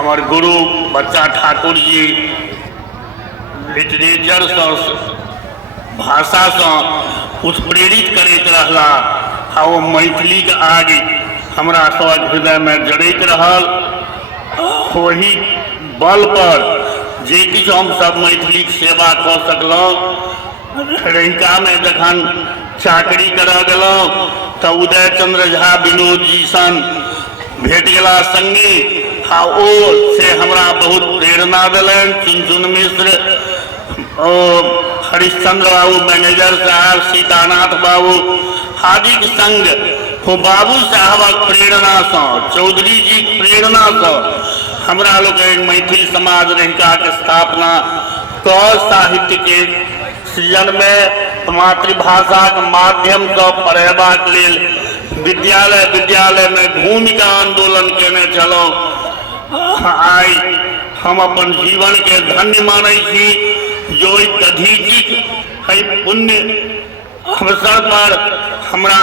हमार गुरु बच्चा ठाकुर जी लिटरेचर से भाषा से उत्प्रेरित करते रहला आ वो मैथिली के आगे हमरा सब हृदय में जड़ैत रहल। वही बल पर जे किछु हम सब मैथिली के सेवा कऽ सकलहुँ। रहिका में जखन चाकरी करऽ गेलहुँ तऽ उदय चंद्र झा विनोद जी सन भेट गेला संगी आ ओ से हमरा बहुत प्रेरणा दिलन। चुनचुन मिश्र, हरिश्चंद्र बाबू मैनेजर साहब, सीतानाथ बाबू आदि के संग हो बाबू साहबक प्रेरणा से, चौधरी जी प्रेरणा से हमरा लोग मैथिल समाज रहिका के स्थापना कऽ साहित्य के सृजन में मातृभाषा के माध्यम से पढ़ेबाक लेल विद्यालय में भूमिका आंदोलन केने चलहुँ। आई हम अपन जीवन के धन्य मानै छी जो दधीचि पुण्य अवसर पर हमरा